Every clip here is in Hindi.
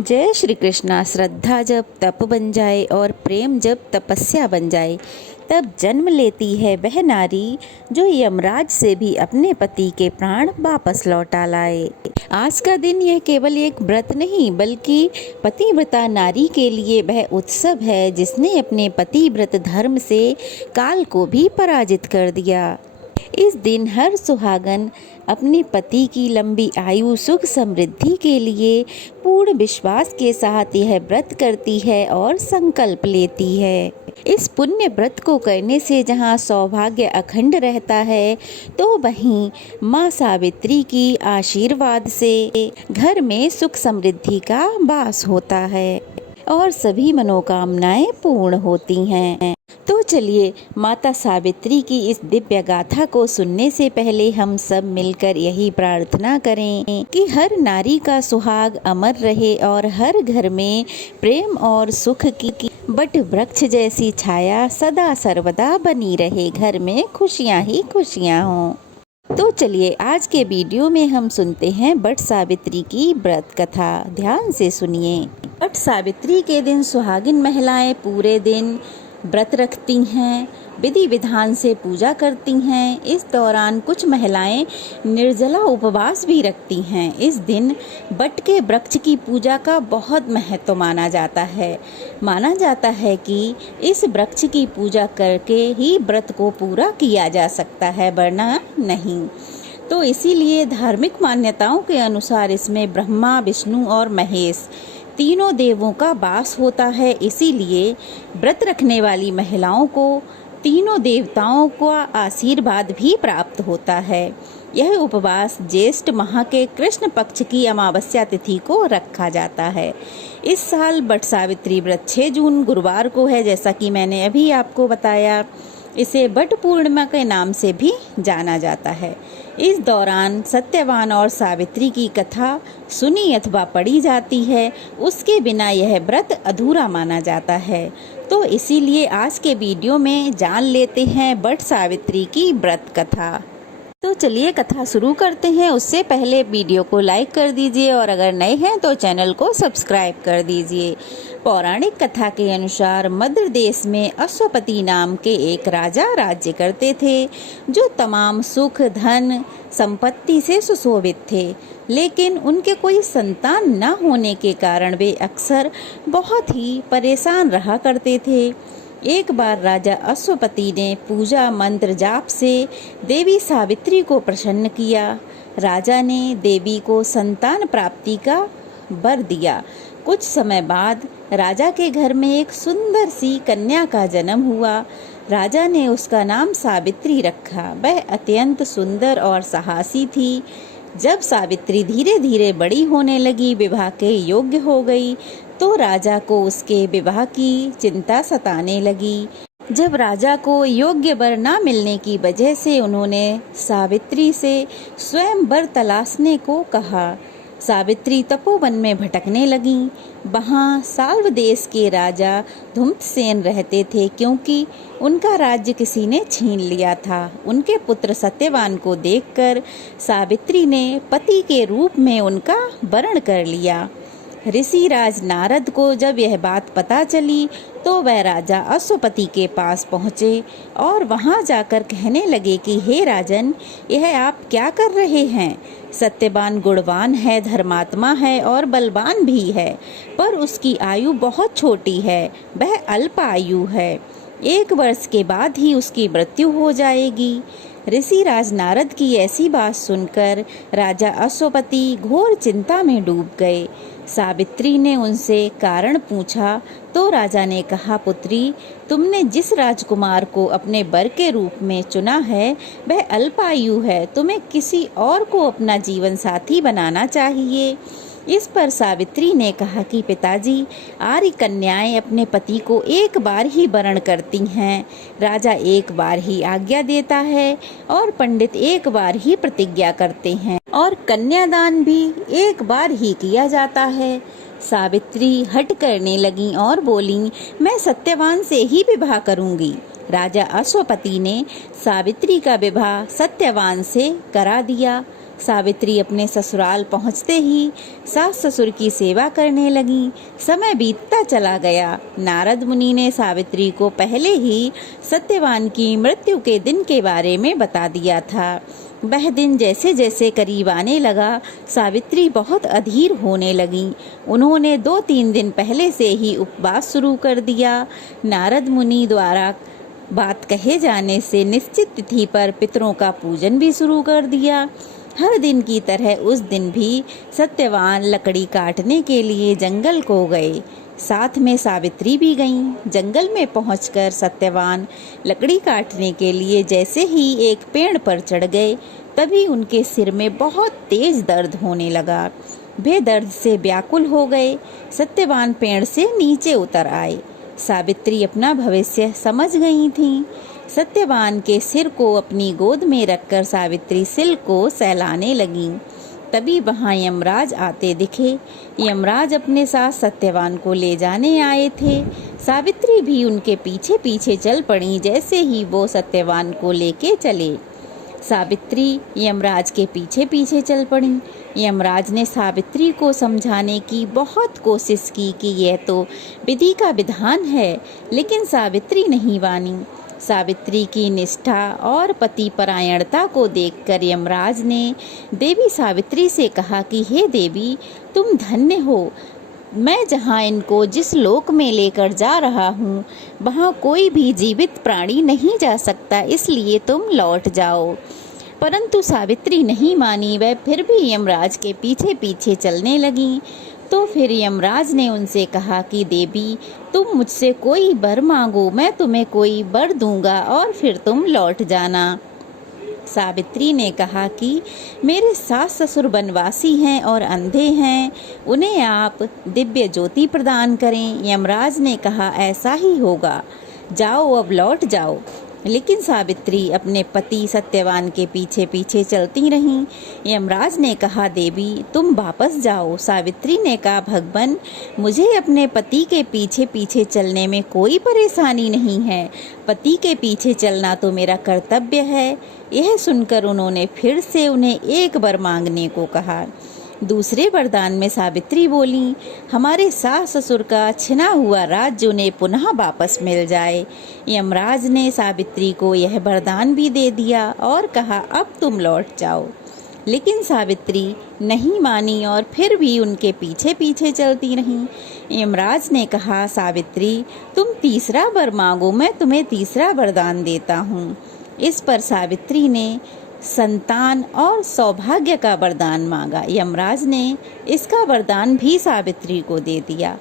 जय श्री कृष्णा। श्रद्धा जब तप बन जाए और प्रेम जब तपस्या बन जाए, तब जन्म लेती है वह नारी जो यमराज से भी अपने पति के प्राण वापस लौटा लाए। आज का दिन यह केवल एक व्रत नहीं, बल्कि पतिव्रता नारी के लिए वह उत्सव है जिसने अपने पतिव्रत धर्म से काल को भी पराजित कर दिया। इस दिन हर सुहागन अपने पति की लंबी आयु सुख समृद्धि के लिए पूर्ण विश्वास के साथ यह व्रत करती है और संकल्प लेती है। इस पुण्य व्रत को करने से जहाँ सौभाग्य अखंड रहता है, तो वहीं माँ सावित्री की आशीर्वाद से घर में सुख समृद्धि का वास होता है और सभी मनोकामनाएं पूर्ण होती हैं। तो चलिए माता सावित्री की इस दिव्य गाथा को सुनने से पहले हम सब मिलकर यही प्रार्थना करें कि हर नारी का सुहाग अमर रहे और हर घर में प्रेम और सुख की बट वृक्ष जैसी छाया सदा सर्वदा बनी रहे, घर में खुशियां ही खुशियां हों। तो चलिए आज के वीडियो में हम सुनते हैं वट सावित्री की व्रत कथा। ध्यान से सुनिए। वट सावित्री के दिन सुहागिन महिलाएं पूरे दिन व्रत रखती हैं, विधि विधान से पूजा करती हैं। इस दौरान कुछ महिलाएं निर्जला उपवास भी रखती हैं। इस दिन वट के वृक्ष की पूजा का बहुत महत्व माना जाता है। माना जाता है कि इस वृक्ष की पूजा करके ही व्रत को पूरा किया जा सकता है, वरना नहीं। तो इसीलिए धार्मिक मान्यताओं के अनुसार इसमें ब्रह्मा, विष्णु और महेश तीनों देवों का वास होता है। इसीलिए व्रत रखने वाली महिलाओं को तीनों देवताओं का आशीर्वाद भी प्राप्त होता है। यह उपवास ज्येष्ठ माह के कृष्ण पक्ष की अमावस्या तिथि को रखा जाता है। इस साल वट सावित्री व्रत 6 जून गुरुवार को है, जैसा कि मैंने अभी आपको बताया। इसे वट पूर्णिमा के नाम से भी जाना जाता है। इस दौरान सत्यवान और सावित्री की कथा सुनी अथवा पढ़ी जाती है, उसके बिना यह व्रत अधूरा माना जाता है। तो इसीलिए आज के वीडियो में जान लेते हैं वट सावित्री की व्रत कथा। तो चलिए कथा शुरू करते हैं। उससे पहले वीडियो को लाइक कर दीजिए और अगर नए हैं तो चैनल को सब्सक्राइब कर दीजिए। पौराणिक कथा के अनुसार मद्र देश में अश्वपति नाम के एक राजा राज्य करते थे, जो तमाम सुख धन संपत्ति से सुशोभित थे। लेकिन उनके कोई संतान न होने के कारण वे अक्सर बहुत ही परेशान रहा करते थे। एक बार राजा अश्वपति ने पूजा मंत्र जाप से देवी सावित्री को प्रसन्न किया। राजा ने देवी को संतान प्राप्ति का वर दिया। कुछ समय बाद राजा के घर में एक सुंदर सी कन्या का जन्म हुआ। राजा ने उसका नाम सावित्री रखा। वह अत्यंत सुंदर और साहसी थी। जब सावित्री धीरे धीरे बड़ी होने लगी, विवाह के योग्य हो गई, तो राजा को उसके विवाह की चिंता सताने लगी। जब राजा को योग्य वर न मिलने की वजह से उन्होंने सावित्री से स्वयं वर तलाशने को कहा। सावित्री तपोवन में भटकने लगीं। वहाँ साल्व देश के राजा धुम्तसेन रहते थे, क्योंकि उनका राज्य किसी ने छीन लिया था। उनके पुत्र सत्यवान को देखकर सावित्री ने पति के रूप में उनका वरण कर लिया। ऋषि राज नारद को जब यह बात पता चली, तो वह राजा अश्वपति के पास पहुँचे और वहाँ जाकर कहने लगे कि हे राजन, यह आप क्या कर रहे हैं? सत्यवान गुणवान है, धर्मात्मा है और बलवान भी है, पर उसकी आयु बहुत छोटी है। वह अल्प आयु है। 1 वर्ष के बाद ही उसकी मृत्यु हो जाएगी। ऋषि राज नारद की ऐसी बात सुनकर राजा अश्वपति घोर चिंता में डूब गए। सावित्री ने उनसे कारण पूछा, तो राजा ने कहा, पुत्री, तुमने जिस राजकुमार को अपने वर के रूप में चुना है, वह अल्पायु है। तुम्हें किसी और को अपना जीवन साथी बनाना चाहिए। इस पर सावित्री ने कहा कि पिताजी, आर्य कन्याएं अपने पति को एक बार ही वरण करती हैं, राजा एक बार ही आज्ञा देता है और पंडित एक बार ही प्रतिज्ञा करते हैं और कन्यादान भी एक बार ही किया जाता है। सावित्री हट करने लगी और बोली, मैं सत्यवान से ही विवाह करूंगी। राजा अश्वपति ने सावित्री का विवाह सत्यवान से करा दिया। सावित्री अपने ससुराल पहुंचते ही सास ससुर की सेवा करने लगी। समय बीतता चला गया। नारद मुनि ने सावित्री को पहले ही सत्यवान की मृत्यु के दिन के बारे में बता दिया था। वह दिन जैसे जैसे करीब आने लगा, सावित्री बहुत अधीर होने लगी। उन्होंने 2-3 दिन पहले से ही उपवास शुरू कर दिया। नारद मुनि द्वारा बात कहे जाने से निश्चित तिथि पर पितरों का पूजन भी शुरू कर दिया। हर दिन की तरह उस दिन भी सत्यवान लकड़ी काटने के लिए जंगल को गए। साथ में सावित्री भी गईं। जंगल में पहुंचकर सत्यवान लकड़ी काटने के लिए जैसे ही एक पेड़ पर चढ़ गए, तभी उनके सिर में बहुत तेज दर्द होने लगा। वे दर्द से व्याकुल हो गए। सत्यवान पेड़ से नीचे उतर आए। सावित्री अपना भविष्य समझ गई थीं। सत्यवान के सिर को अपनी गोद में रखकर सावित्री सिर को सहलाने लगीं। तभी वहाँ यमराज आते दिखे। यमराज अपने साथ सत्यवान को ले जाने आए थे। सावित्री भी उनके पीछे पीछे चल पड़ी। जैसे ही वो सत्यवान को लेके चले, सावित्री यमराज के पीछे पीछे चल पड़ी। यमराज ने सावित्री को समझाने की बहुत कोशिश की कि यह तो विधि का विधान है, लेकिन सावित्री नहीं मानी। सावित्री की निष्ठा और पति परायणता को देखकर यमराज ने देवी सावित्री से कहा कि हे देवी, तुम धन्य हो। मैं जहाँ इनको जिस लोक में लेकर जा रहा हूँ, वहाँ कोई भी जीवित प्राणी नहीं जा सकता, इसलिए तुम लौट जाओ। परंतु सावित्री नहीं मानी। वह फिर भी यमराज के पीछे पीछे चलने लगी। तो फिर यमराज ने उनसे कहा कि देवी, तुम मुझसे कोई वर मांगो, मैं तुम्हें कोई वर दूंगा और फिर तुम लौट जाना। सावित्री ने कहा कि मेरे सास ससुर वनवासी हैं और अंधे हैं, उन्हें आप दिव्य ज्योति प्रदान करें। यमराज ने कहा ऐसा ही होगा, जाओ अब लौट जाओ। लेकिन सावित्री अपने पति सत्यवान के पीछे पीछे चलती रहीं। यमराज ने कहा देवी, तुम वापस जाओ। सावित्री ने कहा भगवान, मुझे अपने पति के पीछे पीछे चलने में कोई परेशानी नहीं है। पति के पीछे चलना तो मेरा कर्तव्य है। यह सुनकर उन्होंने फिर से उन्हें एक वर मांगने को कहा। दूसरे वरदान में सावित्री बोली, हमारे सास ससुर का छिना हुआ राज्य उन्हें पुनः वापस मिल जाए। यमराज ने सावित्री को यह वरदान भी दे दिया और कहा अब तुम लौट जाओ। लेकिन सावित्री नहीं मानी और फिर भी उनके पीछे पीछे चलती रहीं। यमराज ने कहा सावित्री, तुम तीसरा वर मांगो, मैं तुम्हें तीसरा वरदान देता हूँ। इस पर सावित्री ने संतान और सौभाग्य का वरदान मांगा। यमराज ने इसका वरदान भी सावित्री को दे दिया।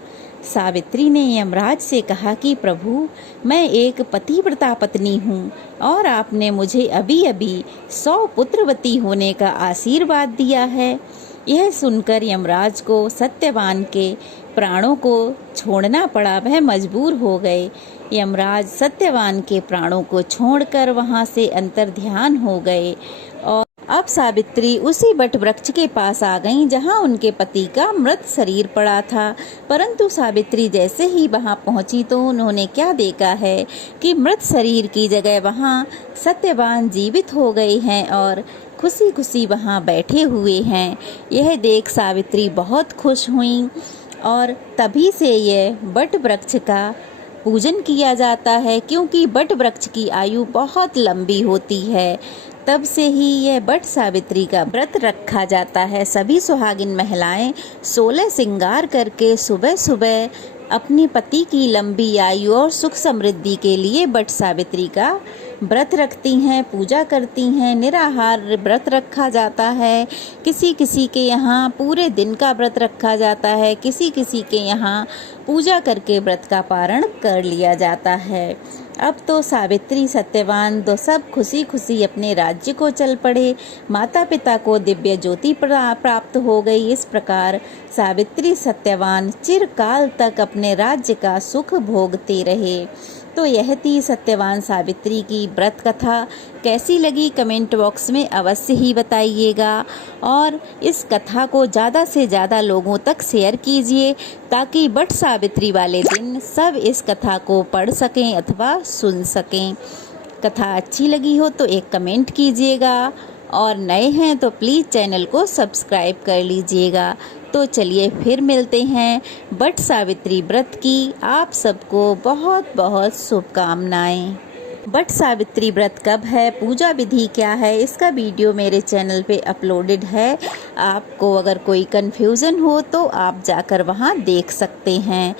सावित्री ने यमराज से कहा कि प्रभु, मैं एक पतिव्रता पत्नी हूँ और आपने मुझे अभी अभी 100 पुत्रवती होने का आशीर्वाद दिया है। यह सुनकर यमराज को सत्यवान के प्राणों को छोड़ना पड़ा। वह मजबूर हो गए। यमराज सत्यवान के प्राणों को छोड़कर वहां से अंतर्ध्यान हो गए और अब सावित्री उसी बट वृक्ष के पास आ गईं जहां उनके पति का मृत शरीर पड़ा था। परंतु सावित्री जैसे ही वहां पहुंची तो उन्होंने क्या देखा है कि मृत शरीर की जगह वहां सत्यवान जीवित हो गए हैं और खुशी खुशी वहां बैठे हुए हैं। यह देख सावित्री बहुत खुश हुई और तभी से यह बट वृक्ष का पूजन किया जाता है, क्योंकि बट वृक्ष की आयु बहुत लंबी होती है। तब से ही यह बट सावित्री का व्रत रखा जाता है। सभी सुहागिन महिलाएं 16 श्रृंगार करके सुबह सुबह अपने पति की लंबी आयु और सुख समृद्धि के लिए बट सावित्री का व्रत रखती हैं, पूजा करती हैं। निराहार व्रत रखा जाता है। किसी किसी के यहाँ पूरे दिन का व्रत रखा जाता है, किसी किसी के यहाँ पूजा करके व्रत का पारण कर लिया जाता है। अब तो सावित्री सत्यवान दो सब खुशी खुशी अपने राज्य को चल पड़े। माता पिता को दिव्य ज्योति प्राप्त हो गई। इस प्रकार सावित्री सत्यवान चिरकाल तक अपने राज्य का सुख भोगते रहे। तो यह थी सत्यवान सावित्री की व्रत कथा। कैसी लगी कमेंट बॉक्स में अवश्य ही बताइएगा और इस कथा को ज़्यादा से ज़्यादा लोगों तक शेयर कीजिए ताकि बट सावित्री वाले दिन सब इस कथा को पढ़ सकें अथवा सुन सकें। कथा अच्छी लगी हो तो एक कमेंट कीजिएगा और नए हैं तो प्लीज़ चैनल को सब्सक्राइब कर लीजिएगा। तो चलिए फिर मिलते हैं। वट सावित्री व्रत की आप सबको बहुत बहुत शुभकामनाएं। वट सावित्री व्रत कब है, पूजा विधि क्या है, इसका वीडियो मेरे चैनल पे अपलोडेड है। आपको अगर कोई कन्फ्यूज़न हो तो आप जाकर वहाँ देख सकते हैं।